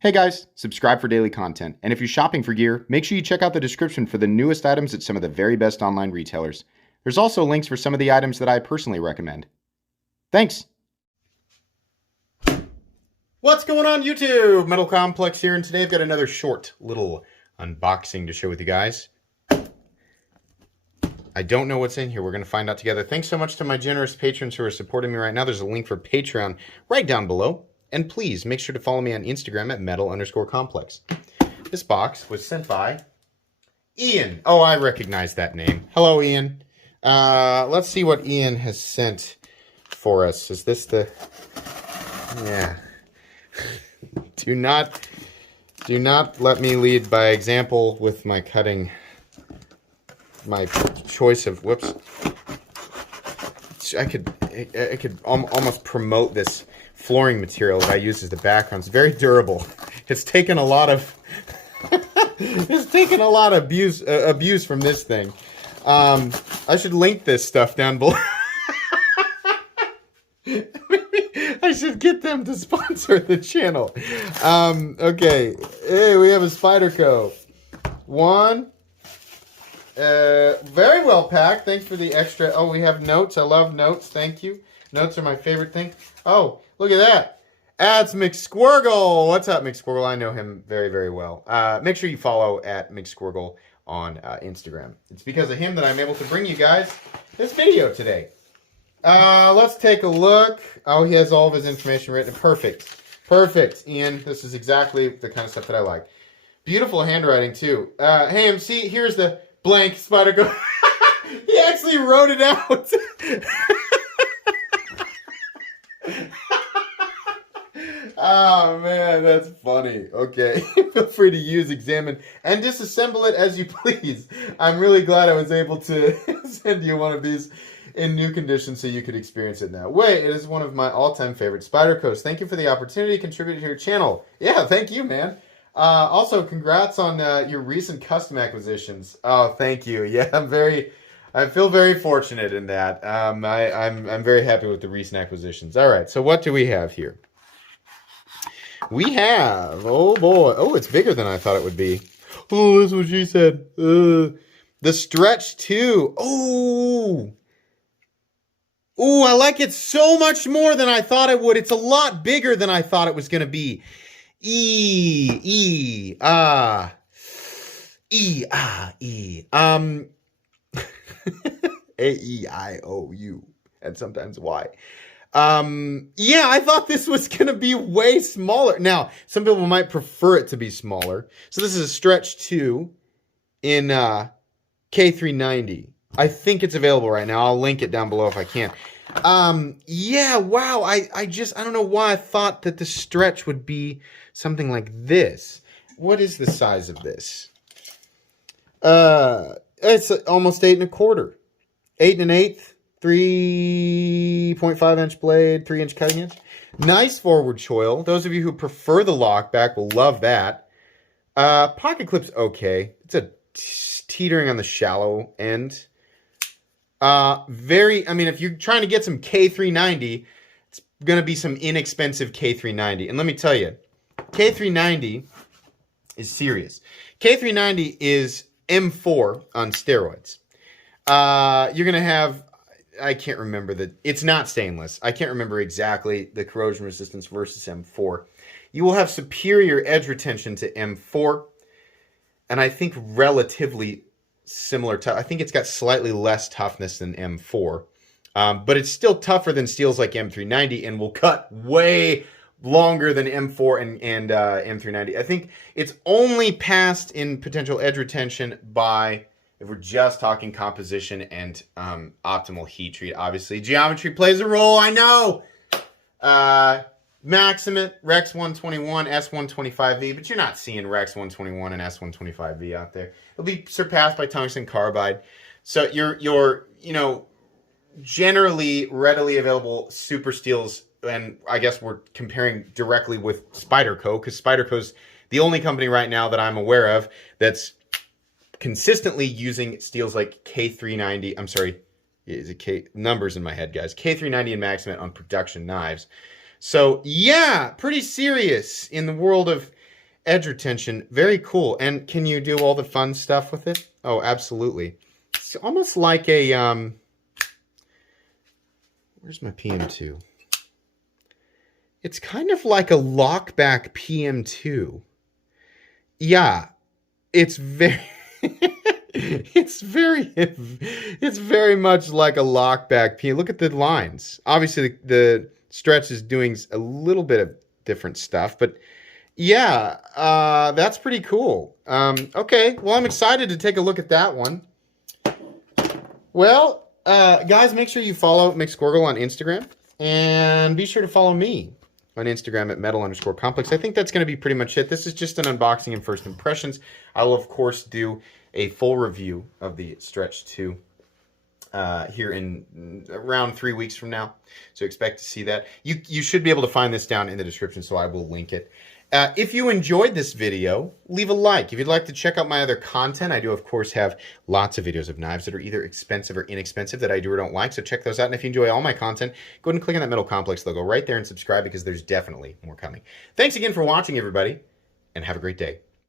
Hey guys, subscribe for daily content. And if you're shopping for gear, make sure you check out the description for the newest items at some of the very best online retailers. There's also links for some of the items that I personally recommend. Thanks! What's going on YouTube? Metal Complex here, and today I've got another short little unboxing to share with you guys. I don't know what's in here. We're going to find out together. Thanks so much to my generous patrons who are supporting me right now. There's a link for Patreon right down below. And please make sure to follow me on Instagram at metal_complex. This box was sent by Ian. Oh, I recognize that name. Hello, Ian. Let's see what Ian has sent for us. Is this the... Yeah. Do not let me lead by example with my cutting. My choice of... Whoops. I could almost promote this flooring material that I use as the background. It's very durable. It's taken a lot of abuse from this thing. I should link this stuff down below. Maybe I should get them to sponsor the channel. Okay. Hey, we have a Spyderco. One. Very well packed. Thanks for the extra. Oh, we have notes. I love notes. Thank you. Notes are my favorite thing. Oh, look at that. That's McSquirgle. What's up, McSquirgle? I know him very, very well. Make sure you follow at McSquirgle on Instagram. It's because of him that I'm able to bring you guys this video today. Let's take a look. Oh, he has all of his information written. Perfect. Perfect, Ian. This is exactly the kind of stuff that I like. Beautiful handwriting, too. Hey, MC, here's the blank Spyderco. He actually wrote it out. Oh man, that's funny. Okay, feel free to use, examine, and disassemble it as you please. I'm really glad I was able to send you one of these in new condition so you could experience it in that way. It is one of my all-time favorite Spydercos. Thank you for the opportunity to contribute to your channel. Yeah, thank you, man. Also, congrats on your recent custom acquisitions. Oh, thank you. Yeah, I feel very fortunate in that. I'm very happy with the recent acquisitions. All right, so what do we have here? We have, oh boy, oh, it's bigger than I thought it would be. Oh, that's what she said. The Stretch 2. Oh, I like it so much more than I thought it would. It's a lot bigger than I thought it was going to be. E. A-E-I-O-U, and sometimes Y. Yeah, I thought this was going to be way smaller. Now, some people might prefer it to be smaller. So this is a Stretch 2 in K390. I think it's available right now. I'll link it down below if I can. Yeah, wow. I don't know why I thought that the Stretch would be something like this. What is the size of this? It's almost 8 1/4. 8 1/8. 3.5 inch blade, 3 inch cutting edge. Nice forward choil. Those of you who prefer the lockback will love that. Pocket clip's okay. It's a teetering on the shallow end. I mean, if you're trying to get some K390, it's going to be some inexpensive K390. And let me tell you, K390 is serious. K390 is M4 on steroids. You're going to have... I can't remember it's not stainless. I can't remember exactly the corrosion resistance versus M4. You will have superior edge retention to M4, and I think relatively similar to, I think it's got slightly less toughness than M4, but it's still tougher than steels like M390 and will cut way longer than M4 and M390. I think it's only passed in potential edge retention by, if we're just talking composition and optimal heat treat, obviously. Geometry plays a role, I know. Maximate, Rex 121, S125V, but you're not seeing Rex 121 and S125V out there. It'll be surpassed by tungsten carbide. So your generally readily available super steels, and I guess we're comparing directly with Spyderco, because Spyderco's the only company right now that I'm aware of that's consistently using steels like K390. I'm sorry, is it K? Numbers in my head, guys. K390 and Maximate on production knives. So yeah, pretty serious in the world of edge retention. Very cool. And can you do all the fun stuff with it? Oh, absolutely. It's almost like a, where's my PM2? It's kind of like a lockback PM2. Yeah, it's very, it's very much like a lockback PM. Look at the lines. Obviously, the stretch is doing a little bit of different stuff, but yeah, that's pretty cool. Okay, well, I'm excited to take a look at that one. Well, guys, make sure you follow McSquirgle on Instagram, and be sure to follow me on Instagram at metal_complex. I think that's going to be pretty much it. This is just an unboxing and first impressions. I will, of course, do a full review of the Stretch 2 here in around 3 weeks from now. So expect to see that. You should be able to find this down in the description, so I will link it. If you enjoyed this video, leave a like. If you'd like to check out my other content, I do, of course, have lots of videos of knives that are either expensive or inexpensive that I do or don't like, so check those out. And if you enjoy all my content, go ahead and click on that Metal Complex logo right there and subscribe, because there's definitely more coming. Thanks again for watching, everybody, and have a great day.